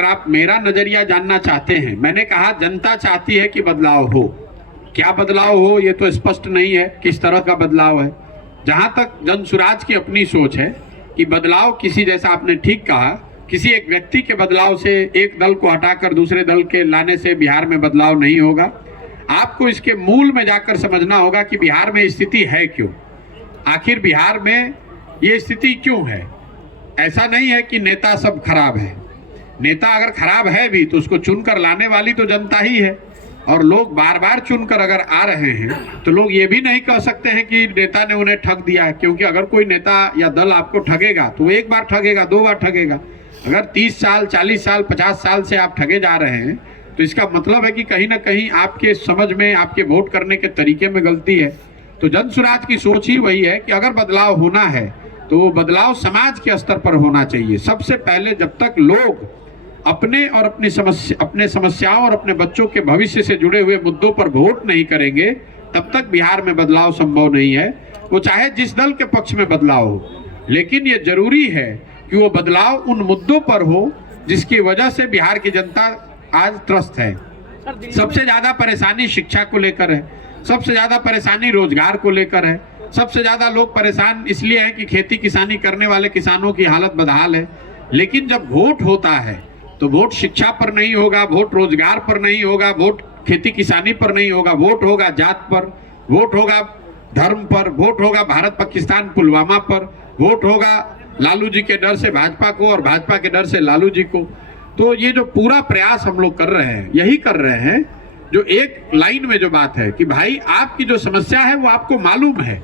अगर आप मेरा नजरिया जानना चाहते हैं, मैंने कहा जनता चाहती है कि बदलाव हो। क्या बदलाव हो ये तो स्पष्ट नहीं है, किस तरह का बदलाव है। जहां तक जनसुराज की अपनी सोच है कि बदलाव किसी, जैसा आपने ठीक कहा, किसी एक व्यक्ति के बदलाव से, एक दल को हटाकर दूसरे दल के लाने से बिहार में बदलाव नहीं होगा। आपको इसके मूल में जाकर समझना होगा कि बिहार में स्थिति है क्यों, आखिर बिहार में ये स्थिति क्यों है। ऐसा नहीं है कि नेता सब खराब है। नेता अगर खराब है भी तो उसको चुनकर लाने वाली तो जनता ही है, और लोग बार बार चुनकर अगर आ रहे हैं तो लोग ये भी नहीं कह सकते हैं कि नेता ने उन्हें ठग दिया है, क्योंकि अगर कोई नेता या दल आपको ठगेगा तो एक बार ठगेगा, 2 बार ठगेगा। अगर 30 साल, 40 साल, 50 साल से आप ठगे जा रहे हैं तो इसका मतलब है कि कहीं ना कहीं आपके समझ में, आपके वोट करने के तरीके में गलती है। तो जनसुराज की सोच ही वही है कि अगर बदलाव होना है तो वो बदलाव समाज के स्तर पर होना चाहिए। सबसे पहले जब तक लोग अपने और अपने समस्याओं और अपने बच्चों के भविष्य से जुड़े हुए मुद्दों पर वोट नहीं करेंगे, तब तक बिहार में बदलाव संभव नहीं है। वो चाहे जिस दल के पक्ष में बदलाव हो, लेकिन ये जरूरी है कि वो बदलाव उन मुद्दों पर हो जिसकी वजह से बिहार की जनता आज त्रस्त है। सबसे ज्यादा परेशानी शिक्षा को लेकर है, सबसे ज्यादा परेशानी रोजगार को लेकर है, सबसे ज्यादा लोग परेशान इसलिए हैं कि खेती किसानी करने वाले किसानों की हालत बदहाल है। लेकिन जब वोट होता है तो वोट शिक्षा पर नहीं होगा, वोट रोजगार पर नहीं होगा, वोट खेती किसानी पर नहीं होगा, वोट होगा जात पर, वोट होगा धर्म पर, वोट होगा भारत पाकिस्तान पुलवामा पर, वोट होगा लालू जी के डर से भाजपा को और भाजपा के डर से लालू जी को। तो ये जो पूरा प्रयास हम लोग कर रहे हैं, यही कर रहे हैं जो एक लाइन में जो बात है कि भाई आपकी जो समस्या है वो आपको मालूम है,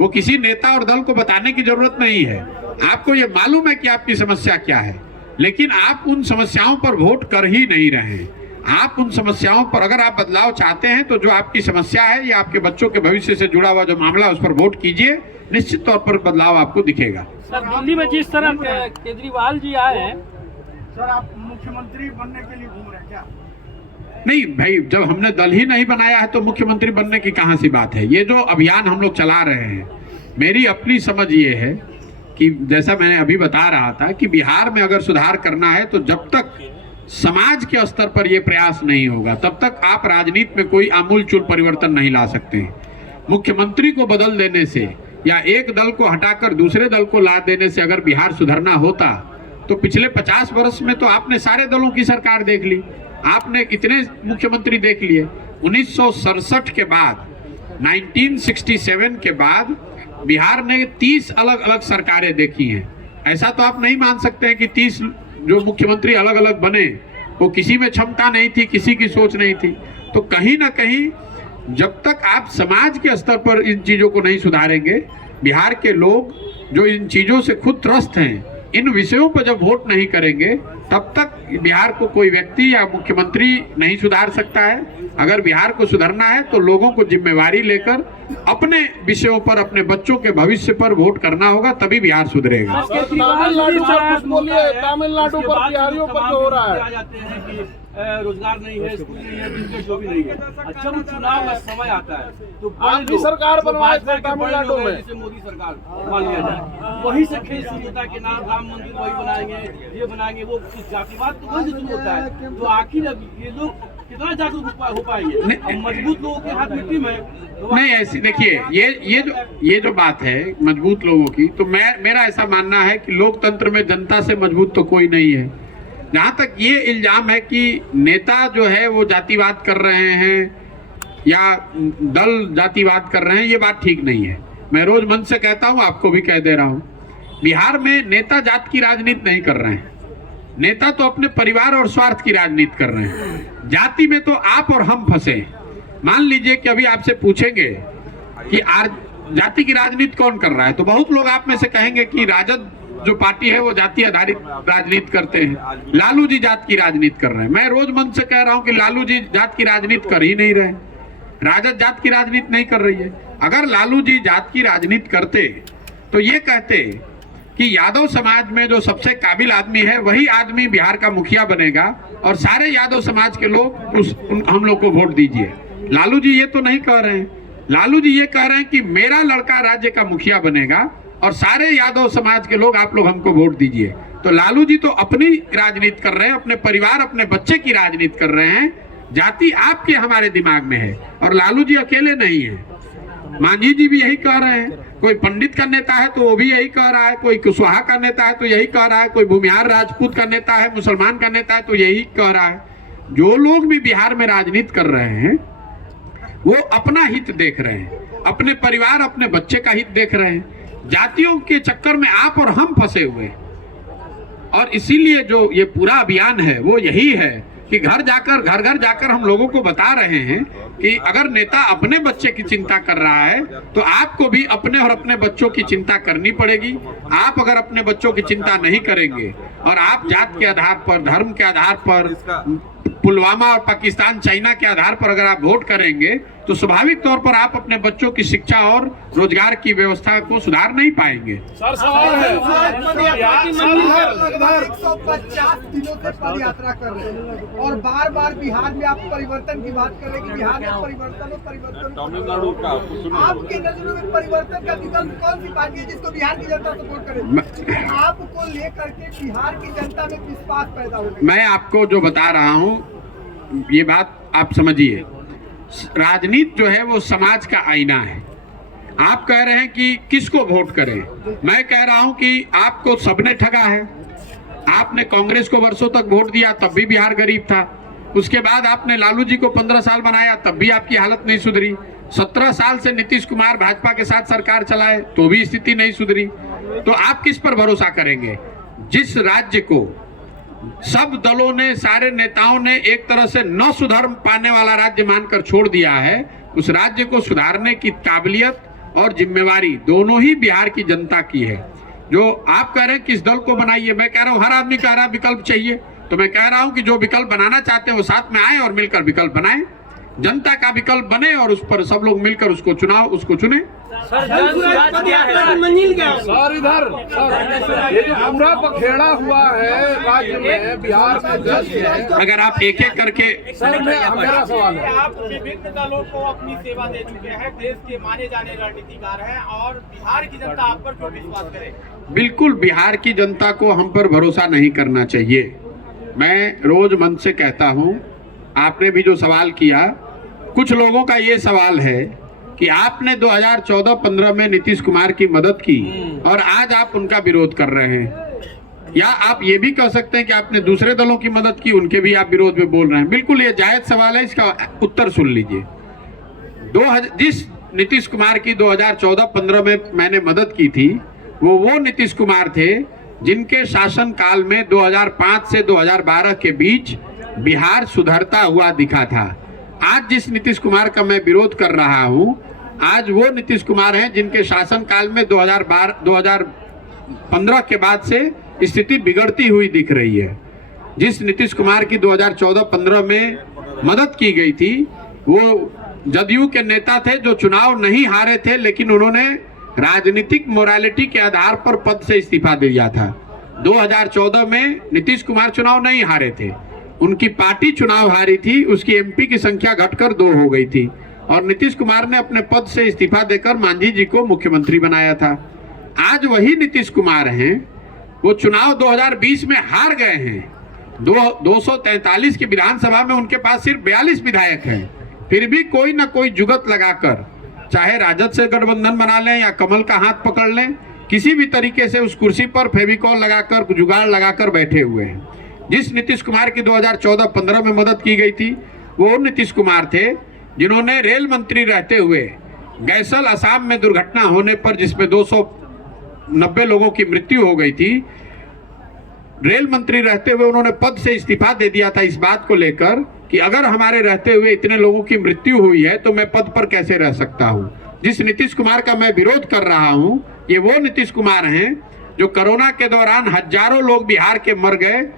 वो किसी नेता और दल को बताने की जरूरत नहीं है। आपको ये मालूम है कि आपकी समस्या क्या है, लेकिन आप उन समस्याओं पर वोट कर ही नहीं रहे हैं। आप उन समस्याओं पर, अगर आप बदलाव चाहते हैं तो जो आपकी समस्या है या आपके बच्चों के भविष्य से जुड़ा हुआ जो मामला है उस पर वोट कीजिए, निश्चित तौर पर बदलाव आपको दिखेगा। सर, दिल्ली में जिस तरह केजरीवाल जी आए हैं, सर आप मुख्यमंत्री बनने के लिए घूम रहे हैं क्या? नहीं भाई, जब हमने दल ही नहीं बनाया है तो मुख्यमंत्री बनने की कहां सी बात है। ये जो अभियान हम लोग चला रहे हैं, मेरी अपनी समझ ये है कि जैसा मैंने अभी बता रहा था कि बिहार में अगर सुधार करना है तो जब तक समाज के स्तर पर यह प्रयास नहीं होगा तब तक आप राजनीति में कोई आमूलचूल परिवर्तन नहीं ला सकते हैं। मुख्यमंत्री को बदल देने से या एक दल को हटाकर दूसरे दल को ला देने से अगर बिहार सुधरना होता तो पिछले 50 वर्ष में तो आपने सारे दलों की सरकार देख ली, आपने कितने मुख्यमंत्री देख लिए। 1967 के बाद, 1967 के बाद बिहार ने 30 अलग अलग सरकारें देखी हैं। ऐसा तो आप नहीं मान सकते हैं कि 30 जो मुख्यमंत्री अलग अलग बने वो किसी में क्षमता नहीं थी, किसी की सोच नहीं थी। तो कहीं ना कहीं जब तक आप समाज के स्तर पर इन चीजों को नहीं सुधारेंगे, बिहार के लोग जो इन चीजों से खुद त्रस्त हैं, इन विषयों पर जब वोट नहीं करेंगे तब तक बिहार को कोई व्यक्ति या मुख्यमंत्री नहीं सुधार सकता है। अगर बिहार को सुधारना है तो लोगों को जिम्मेवारी लेकर अपने विषयों पर, अपने बच्चों के भविष्य पर वोट करना होगा, तभी बिहार सुधरेगा। तमिलनाडु पर, बिहारियों पर हो रहा है, रोजगार नहीं है, स्कूल नहीं है, बिजली जो भी नहीं है। अच्छा, वो चुनाव का समय आता है तो आपकी सरकार बनवाए थे तमिलनाडु में, जैसे मोदी सरकार मान लिया जाए, वही से खेल शुरू होता है कि ना राम मंदिर वही बनाएंगे, ये बनाएंगे, वो जातिवाद तो वही से शुरू होता है। तो आखिर ये लोग कितना जागरूक हो पाएंगे? मजबूत लोगों के हाथ मिट्टी में नहीं। ऐसी देखिए, ये जो बात है मजबूत लोगों की, तो मेरा ऐसा मानना है कि लोकतंत्र में जनता से मजबूत तो कोई नहीं है। जहां तक ये इल्जाम है कि नेता जो है वो जातिवाद कर रहे हैं या दल जातिवाद कर रहे हैं, ये बात ठीक नहीं है। मैं रोज मन से कहता हूं, आपको भी कह दे रहा हूं, बिहार में नेता जात की राजनीति नहीं कर रहे हैं। नेता तो अपने परिवार और स्वार्थ की राजनीति कर रहे हैं। जाति में तो आप और हम फंसे। मान लीजिए कि अभी आपसे पूछेंगे कि जाति की राजनीति कौन कर रहा है, तो बहुत लोग आप में से कहेंगे कि राजद जो पार्टी है वो जाति आधारित राजनीति करते हैं, लालू जी जात की राजनीति कर रहे हैं। मैं रोज मन से कह रहा हूं कि लालू जी जात की राजनीति कर ही नहीं रहे, राजद जात की राजनीति नहीं कर रही है। अगर लालू जी जात की राजनीति करते तो ये कहते कि यादव समाज में जो सबसे काबिल आदमी है वही आदमी बिहार का मुखिया बनेगा और सारे यादव समाज के लोग हम लोग को वोट दीजिए। लालू जी ये तो नहीं कह रहे हैं। लालू जी ये कह रहे हैं कि मेरा लड़का राज्य का मुखिया बनेगा और सारे यादव समाज के लोग आप लोग हमको वोट दीजिए। तो लालू जी तो अपनी राजनीति कर रहे हैं, अपने परिवार अपने बच्चे की राजनीति कर रहे हैं। जाति आपके हमारे दिमाग में है और लालू जी अकेले नहीं है, मांझी जी भी यही कह रहे हैं। कोई पंडित का नेता है तो वो भी यही कह रहा है, कोई कुशवाहा का नेता है तो यही कह रहा है, कोई भूमिहार राजपूत का नेता है, मुसलमान का नेता है तो यही कह रहा है। जो लोग भी बिहार में राजनीति कर रहे हैं वो अपना हित देख रहे हैं, अपने परिवार अपने बच्चे का हित देख रहे हैं। जातियों के चक्कर में आप और हम फंसे हुए हैं। और इसीलिए जो ये पूरा अभियान है वो यही है कि घर घर जाकर हम लोगों को बता रहे हैं कि अगर नेता अपने बच्चे की चिंता कर रहा है तो आपको भी अपने और अपने बच्चों की चिंता करनी पड़ेगी। आप अगर अपने बच्चों की चिंता नहीं करेंगे और आप जात के आधार पर, धर्म के आधार पर, पुलवामा और पाकिस्तान चाइना के आधार पर अगर आप वोट करेंगे तो स्वाभाविक तौर पर आप अपने बच्चों की शिक्षा और रोजगार की व्यवस्था को सुधार नहीं पाएंगे। सर सवाल है, लगभग 150 दिनों से पद यात्रा कर रहे हैं और बार बार बिहार में आप परिवर्तन की बात कर रहे हैं कि बिहार में परिवर्तन आपके नजरों में परिवर्तन का विकल्प कौन सी पार्टी है जिसको बिहार की जनता सपोर्ट करे? आपको लेकर के बिहार की जनता में विश्वास पैदा हो? मैं आपको जो बता रहा हूँ ये बात आप समझिए, राजनीति जो है वो समाज का आईना है। आप कह रहे हैं कि किसको वोट करें, मैं कह रहा हूं कि आपको सबने ठगा है। आपने कांग्रेस को वर्षों तक वोट दिया तब भी बिहार गरीब था, उसके बाद आपने लालू जी को 15 साल बनाया तब भी आपकी हालत नहीं सुधरी। 17 साल से नीतीश कुमार भाजपा के साथ सरकार चलाए तो भी स्थिति नहीं सुधरी। तो आप किस पर भरोसा करेंगे? जिस राज्य को सब दलों ने, सारे नेताओं ने एक तरह से न सुधर पाने वाला राज्य मानकर छोड़ दिया है, उस राज्य को सुधारने की काबिलियत और जिम्मेवारी दोनों ही बिहार की जनता की है। जो आप कह रहे हैं किस दल को बनाइए, मैं कह रहा हूं हर आदमी कह रहा है विकल्प चाहिए, तो मैं कह रहा हूं कि जो विकल्प बनाना चाहते हैं वो साथ में आए और मिलकर विकल्प बनाएं, जनता का विकल्प बने और उस पर सब लोग मिलकर उसको चुने। सर इधर ये जो पूरा पखेड़ा हुआ है राज्य में, बिहार में जज है, अगर आप एक एक करके, सर मेरा सवाल है, आप विभिन्न दलों को अपनी सेवा दे चुके हैं, देश के माने जाने रणनीतिकार हैं और बिहार की जनता आप पर क्यों विश्वास करे? बिल्कुल बिहार की जनता को हम पर भरोसा नहीं करना चाहिए। मैं रोज मन से कहता हूं, आपने भी जो सवाल किया, कुछ लोगों का ये सवाल है कि आपने 2014-15 में नीतीश कुमार की मदद की और आज आप उनका विरोध कर रहे हैं, या आप ये भी कह सकते हैं कि आपने दूसरे दलों की मदद की, उनके भी आप विरोध में बोल रहे हैं। बिल्कुल ये जायज सवाल है, इसका उत्तर सुन लीजिए। जिस नीतीश कुमार की 2014-15 में मैंने मदद की थी वो नीतीश कुमार थे जिनके शासन काल में 2005 से 2012 के बीच बिहार सुधरता हुआ दिखा था। आज जिस नीतीश कुमार का मैं विरोध कर रहा हूं, आज वो नीतीश कुमार हैं जिनके शासन काल में 2015 के बाद से स्थिति बिगड़ती हुई दिख रही है। जिस नीतीश कुमार की 2014-15 में मदद की गई थी वो जदयू के नेता थे जो चुनाव नहीं हारे थे, लेकिन उन्होंने राजनीतिक मोरालिटी के आधार पर पद से इस्तीफा दिया था। 2014 में नीतीश कुमार चुनाव नहीं हारे थे, उनकी पार्टी चुनाव हारी थी, उसकी एमपी की संख्या घटकर 2 हो गई थी और नीतीश कुमार ने अपने पद से इस्तीफा देकर मांझी जी को मुख्यमंत्री बनाया था। आज वही नीतीश कुमार हैं, वो चुनाव 2020 में हार गए हैं। 243 की विधानसभा में उनके पास सिर्फ 42 विधायक हैं, फिर भी कोई ना कोई जुगत लगाकर, चाहे राजद से गठबंधन बना लें या कमल का हाथ पकड़ लें, किसी भी तरीके से उस कुर्सी पर फेविकॉल लगाकर, जुगाड़ लगाकर बैठे हुए हैं। जिस नीतीश कुमार की 2014-15 में मदद की गई थी वो नीतीश कुमार थे जिन्होंने रेल मंत्री रहते हुए गैसल असम में दुर्घटना होने पर जिसमें 290 लोगों की मृत्यु हो गई थी, रेल मंत्री रहते हुए उन्होंने पद से इस्तीफा दे दिया था इस बात को लेकर कि अगर हमारे रहते हुए इतने लोगों की मृत्यु हुई है तो मैं पद पर कैसे रह सकता हूं। जिस नीतीश कुमार का मैं विरोध कर रहा हूं ये वो नीतीश कुमार हैं जो कोरोना के दौरान हजारों लोग बिहार के मर गए,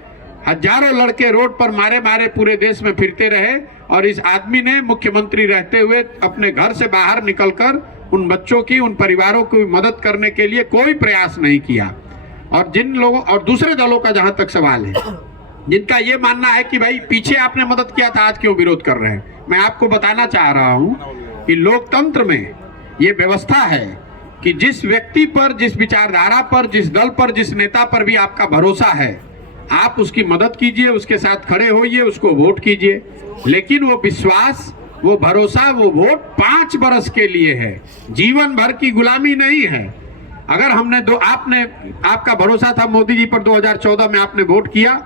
हजारों लड़के रोड पर मारे मारे पूरे देश में फिरते रहे और इस आदमी ने मुख्यमंत्री रहते हुए अपने घर से बाहर निकलकर उन बच्चों की, उन परिवारों की मदद करने के लिए कोई प्रयास नहीं किया। और जिन लोगों और दूसरे दलों का जहां तक सवाल है, जिनका ये मानना है कि भाई पीछे आपने मदद किया था आज क्यों विरोध कर रहे हैं, मैं आपको बताना चाह रहा हूं कि लोकतंत्र में ये व्यवस्था है कि जिस व्यक्ति पर, जिस विचारधारा पर, जिस दल पर, जिस नेता पर भी आपका भरोसा है, आप उसकी मदद कीजिए, उसके साथ खड़े होइए, उसको वोट कीजिए। लेकिन वो विश्वास, वो भरोसा, वो वोट 5 बरस के लिए है, जीवन भर की गुलामी नहीं है। अगर आपका भरोसा था मोदी जी पर 2014 में, आपने वोट किया,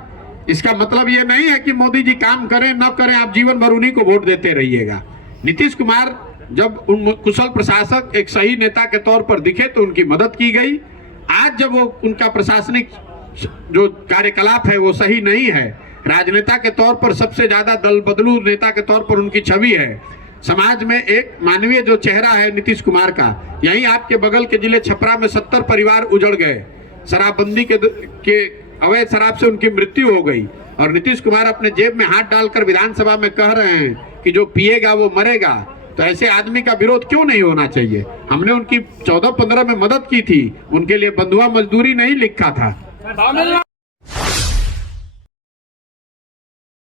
इसका मतलब ये नहीं है कि मोदी जी काम करें न करें आप जीवन भर उन्हीं को वोट देते रहिएगा। नीतीश कुमार जब उन कुशल प्रशासक, एक सही नेता के तौर पर दिखे तो उनकी मदद की गई। आज जब वो उनका प्रशासनिक जो कार्यकलाप है वो सही नहीं है, राजनेता के तौर पर सबसे ज्यादा दल बदलू नेता के तौर पर उनकी छवि है, समाज में एक मानवीय जो चेहरा है नीतीश कुमार का, यहीं आपके बगल के जिले छपरा में 70 परिवार उजड़ गए, शराबबंदी के अवैध शराब से उनकी मृत्यु हो गई, और नीतीश कुमार अपने जेब में हाथ डालकर विधानसभा में कह रहे हैं कि जो पिएगा वो मरेगा। तो ऐसे आदमी का विरोध क्यों नहीं होना चाहिए? हमने उनकी 14-15 में मदद की थी, उनके लिए बंधुआ मजदूरी नहीं लिखा था।